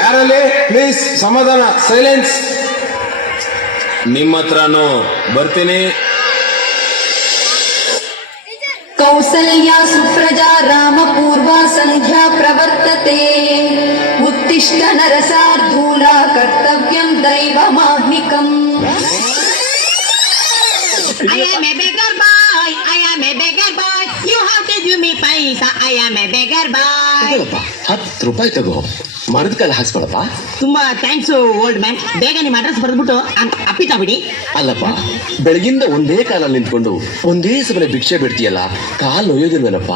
ಯಾರಲ್ಲಿ ಪ್ಲೀಸ್ ಸಮಾಧಾನ, ಸೈಲೆನ್ಸ್. ನಿಮ್ಮ ಹತ್ರನೂ ಬರ್ತೀನಿ. ಕೌಸಲ್ಯಾ ಸುಪ್ರಜಾ ರಾಮ ಪೂರ್ವಾ ಸಂಧ್ಯಾ ಪ್ರವರ್ತತೆ. ಉತ್ತಿಷ್ಠ ನರಸಾರ್ಧೂಲ ಕರ್ತವ್ಯಂ ದೈವಮಾಹ್ನಿಕಂ. I am a beggar boy. I am a beggar boy. You have to give me paisa. I am a beggar boy. 10 ರೂಪಾಯಿ ತಗೋ, ಮರದ ಕಾಲ ಹಾಕ್ಸ್ಕೊಳಪ್ಪ. ತುಂಬಾ ಥ್ಯಾಂಕ್ಸ್ ಓಲ್ಡ್ ಮ್ಯಾನ್. ಬೇಗ ನಿಮ್ಮ ಅಡ್ರೆಸ್ ಬರೆದ್ಬಿಟ್ಟು ಅಪ್ಪಿತಾ ಬಿಡಿ. ಅಲ್ಲಪ್ಪ, ಬೆಳಗಿಂದ ಒಂದೇ ಕಾಲಲ್ಲಿ ನಿಂತ್ಕೊಂಡು ಒಂದೇ ಸಮಯ ಭಿಕ್ಷೆ ಬಿಡ್ತೀಯಲ್ಲ, ಕಾಲು ನೋಯೋದಿಲ್ವೇನಪ್ಪ?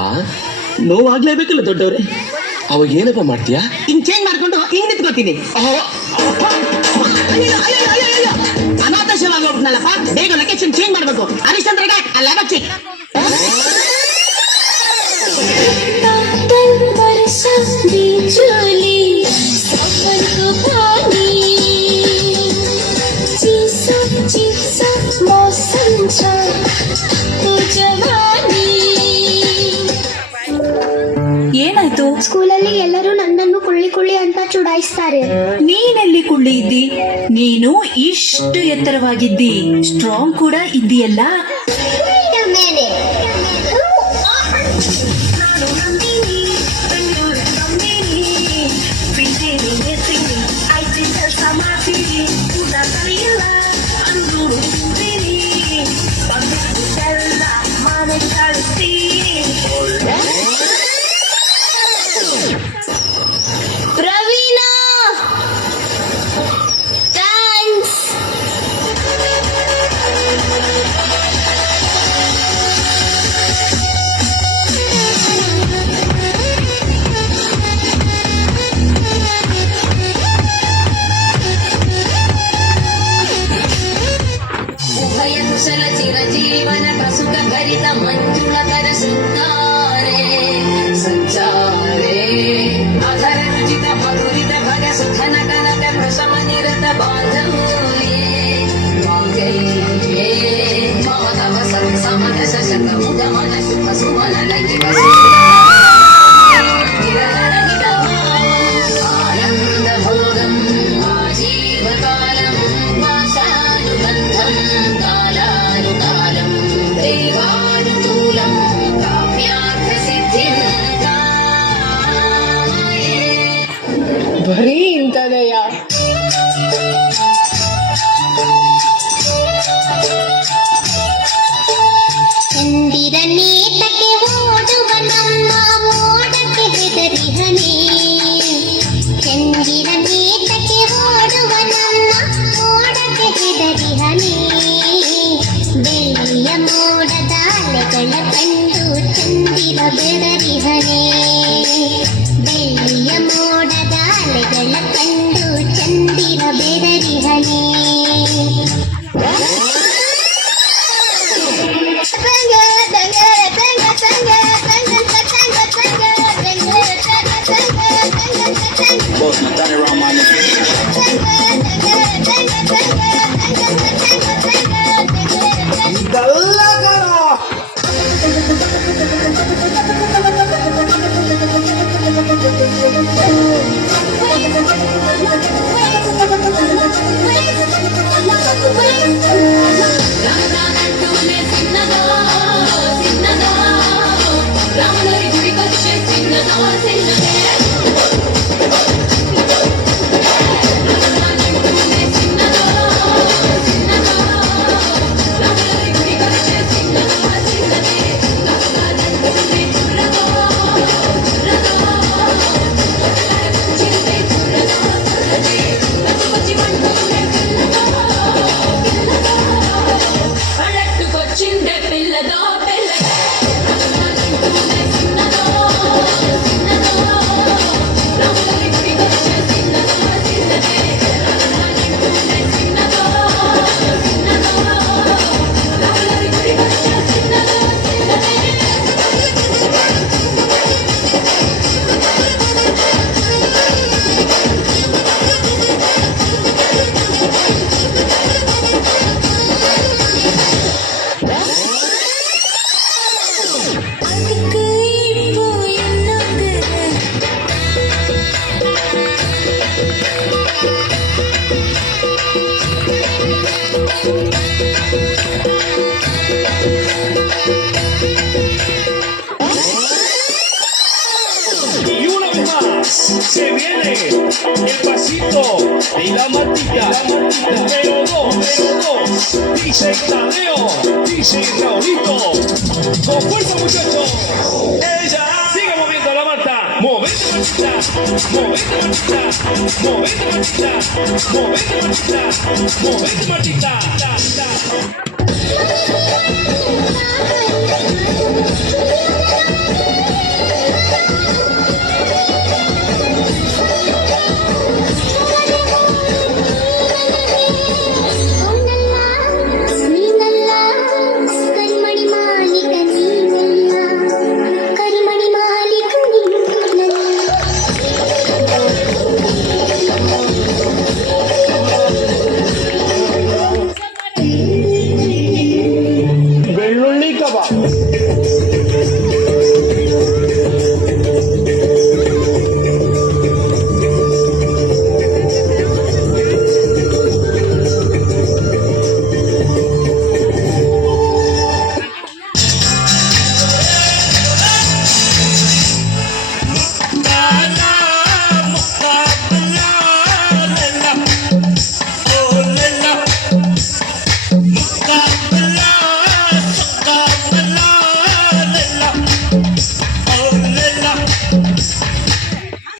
ನೋವಾಗ್ಲೇಬೇಕಲ್ಲ ದೊಡ್ಡವ್ರೆ. ಅವಾಗ ಏನಪ್ಪ ಮಾಡ್ತೀಯಾ? ಹಿಂಗ್ ಚೇಂಜ್ ಮಾಡ್ಕೊಂಡು ಹಿಂಗ್ ನಿಂತ್ಕೋತೀನಿ. ಅನಾಥಶವಾಗಿ ಹೋಗ್ನಲ್ಲಪ್ಪ. ಬೇಗ ಲೊಕೇಶನ್ ಚೇಂಜ್ ಮಾಡ್ಬೇಕು. ಹರಿಶ್ಚಂದ್ರ ಘಾಟ್ ಅಲ್ಲ ಬಚ್ಚಿ. ಏನಾಯ್ತು? ಸ್ಕೂಲಲ್ಲಿ ಎಲ್ಲರೂ ನನ್ನನ್ನು ಕುಳ್ಳಿ ಕುಳ್ಳಿ ಅಂತ ಚುಡಾಯಿಸ್ತಾರೆ. ನೀನೆಲ್ಲಿ ಕುಳ್ಳಿ ಇದ್ದಿ? ನೀನು ಇಷ್ಟು ಎತ್ತರವಾಗಿದ್ದಿ, ಸ್ಟ್ರಾಂಗ್ ಕೂಡ ಇದ್ದೀಯಲ್ಲ. ಪ್ರವೀಣ, ಥ್ಯಾಂಕ್ಸ್. ಉಭಯಕುಶಲ ಚಿರಜೀವನ ಕಸುಕ ಭರಿತ ಮಂಜುಳಕರ ಶೃಂಗಾರೆ ಸಂಚಾರೇ ಅಧರ ರುಚಿತ ಮಧುರಿತ ಭಗ ಸುಖನ ಕನಕ ಪ್ರಶಮ ನಿರತ ಬಾಂಧವ್ಯೇ ಮಾಂಗಲ್ಯೇ ಮಾಧವ ಸಮದ ಶಶಕ ಮುದ ಮನ ಶುಭ ಸುಮನ ಲಗಿ ಆನಂದ ಭೋಗಂ ಆಜೀವಕಾಲಂ ವಾಸಾನುಬಂಧಂ ಕಾಲಾನುಕಾಲಂ ದೈವಾನುಕೂಲಂ ಕಾಮ್ಯಾರ್ಥ ಸಿದ್ಧಿಂ ಕಾಮಯೇ. ಬರೀ ಇಂಥದೆಯ? ಚಂದಿರ ನೇತಕ್ಕೆ ಓಡುವ ನಮ್ಮ ಮೋಡಕ್ಕೆ ಹೆದರಿಹನೇ. ಚಂದಿರ ನೇತಕ್ಕೆ ಓಡುವ ನಮ್ಮ ಮೋಡಕ್ಕೆ ಹೆದರಿಹನೇ. ಬೆಳ್ಳಿಯ ಮೋಡದ ಅಲೆಗಳ ಕಂಡು ಚಂದಿರ ಬೆದರಿಹನೇ. ಬೆಳ್ಳಿಯ ಮೋಡದ ಅಲೆಗಳ ಕಂಡು ಚಂದಿರ ಬೆದರಿಹನೇ. Boss, now turn around, man. ಇದಲ್ಲ ಕಣೋ. Se viene el pasito y la matita. Pero dos. DJ Tadeo, DJ Raulito. Con fuerza, muchachos. Ella sigue moviendo la mata. Movete, matita. Movete, matita. Movete, matita. Movete, matita. Movete, matita.